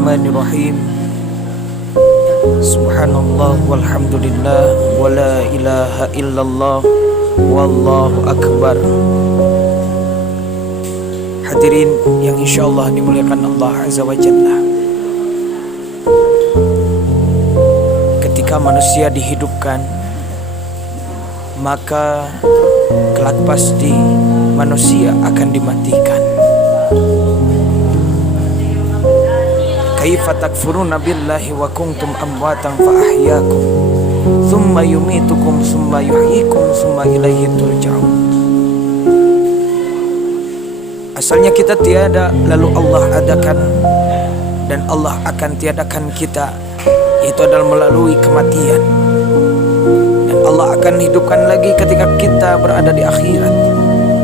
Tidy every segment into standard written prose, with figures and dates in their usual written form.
Bismillahirrahmanirrahim. Subhanallah walhamdulillah wala ilaha illallah wallahu akbar. Hadirin yang insyaallah dimuliakan Allah Azza wa Jalla. Ketika manusia dihidupkan, maka kelak pasti manusia akan dimatikan. Kaifa takfuruna billahi wa kuntum amwatan fa ahyaakum thumma yumitukum thumma yuhyikum thumma ilaihi turja'un. Asalnya kita tiada, lalu Allah adakan, dan Allah akan tiadakan kita, itu adalah melalui kematian. Dan Allah akan hidupkan lagi ketika kita berada di akhirat,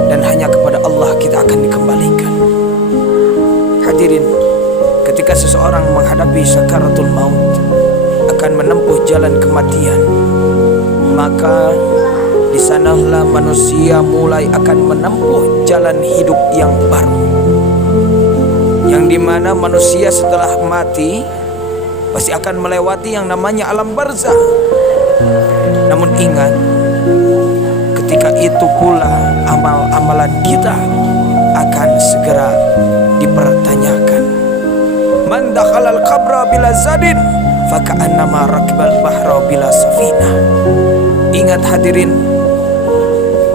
dan hanya kepada Allah kita akan dikembalikan. Hadirin, ketika seseorang menghadapi sakaratul maut, akan menempuh jalan kematian, maka di sanalah manusia mulai akan menempuh jalan hidup yang baru, yang dimana manusia setelah mati pasti akan melewati yang namanya alam barzah. Namun ingat, ketika itu pula amal-amalan kita akan segera dipertanyakan. Man dakhalal qabra bila zadin faka'annama rakibal bahra bila safina. Ingat hadirin,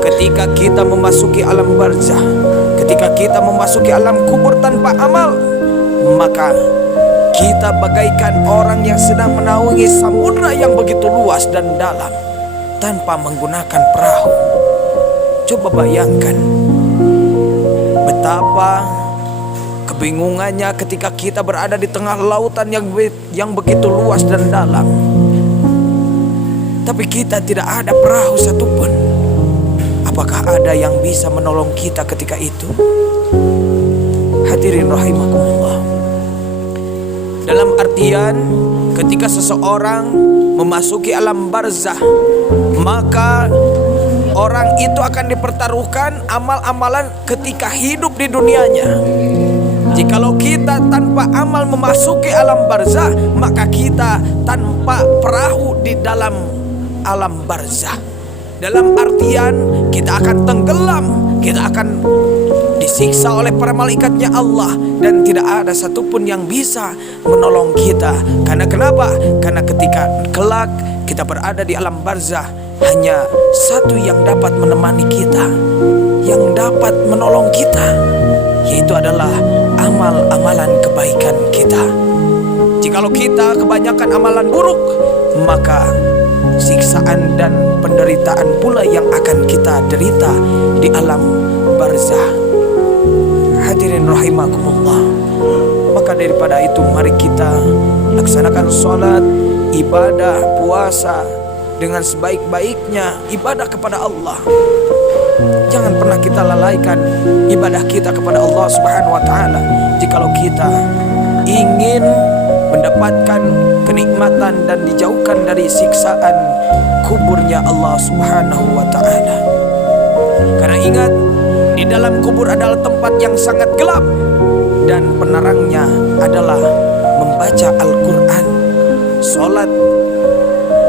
ketika kita memasuki alam barzah, ketika kita memasuki alam kubur tanpa amal, maka kita bagaikan orang yang sedang menaungi samudra yang begitu luas dan dalam tanpa menggunakan perahu. Coba bayangkan betapa kebingungannya ketika kita berada di tengah lautan yang begitu luas dan dalam, tapi kita tidak ada perahu satupun. Apakah ada yang bisa menolong kita ketika itu? Hadirin rahimakumullah. Dalam artian, ketika seseorang memasuki alam barzah, maka orang itu akan dipertaruhkan amal-amalan ketika hidup di dunianya. Jikalau kita tanpa amal memasuki alam barzah, maka kita tanpa perahu di dalam alam barzah. Dalam artian, kita akan tenggelam, kita akan disiksa oleh para malaikatnya Allah, dan tidak ada satupun yang bisa menolong kita. Karena kenapa? Karena ketika kelak kita berada di alam barzah, hanya satu yang dapat menemani kita, yang dapat menolong kita, yaitu adalah amal-amalan kebaikan kita. Jikalau kita kebanyakan amalan buruk, maka siksaan dan penderitaan pula yang akan kita derita di alam barzah. Hadirin rahimakumullah. Maka daripada itu, mari kita laksanakan sholat, ibadah, puasa dengan sebaik-baiknya ibadah kepada Allah. Jangan pernah kita lalaikan ibadah kita kepada Allah Subhanahu wa taala. Jikalau kita ingin mendapatkan kenikmatan dan dijauhkan dari siksaan kuburnya Allah Subhanahu wa taala. Karena ingat, di dalam kubur adalah tempat yang sangat gelap, dan penerangnya adalah membaca Al-Quran, sholat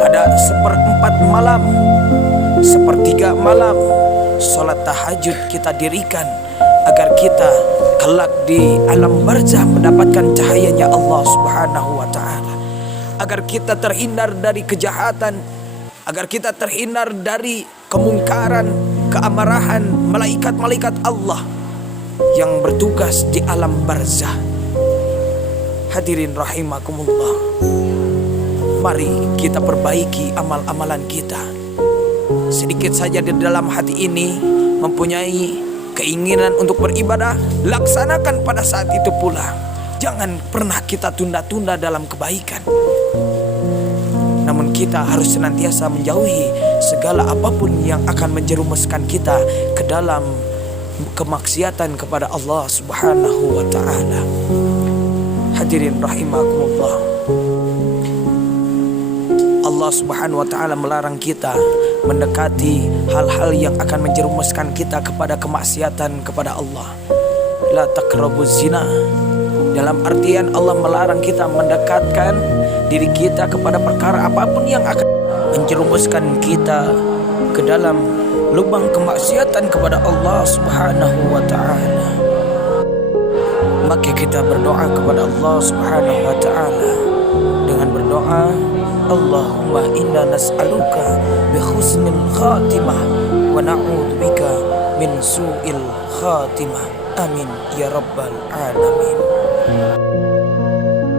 pada seperempat malam, sepertiga malam, sholat tahajud kita dirikan agar kita kelak di alam barzah mendapatkan cahayanya Allah Subhanahu wa taala, agar kita terhindar dari kejahatan, agar kita terhindar dari kemungkaran, keamarahan malaikat-malaikat Allah yang bertugas di alam barzah. Hadirin rahimakumullah. Mari kita perbaiki amal-amalan kita. Sedikit saja di dalam hati ini mempunyai keinginan untuk beribadah, laksanakan pada saat itu pula. Jangan pernah kita tunda-tunda dalam kebaikan. Namun kita harus senantiasa menjauhi segala apapun yang akan menjerumuskan kita ke dalam kemaksiatan kepada Allah Subhanahu wa taala. Hadirin rahimakumullah. Allah Subhanahu wa taala melarang kita mendekati hal-hal yang akan menjerumuskan kita kepada kemaksiatan kepada Allah. La taqrabuz zina Dalam artian Allah melarang kita mendekatkan diri kita kepada perkara apapun yang akan menjerumuskan kita ke dalam lubang kemaksiatan kepada Allah Subhanahu wa taala. Maka kita berdoa kepada Allah Subhanahu wa taala dengan berdoa, Allahumma inna nas'aluka bi husnil khatimah wa na'udzubika min su'il khatimah. Amin ya rabbal alamin.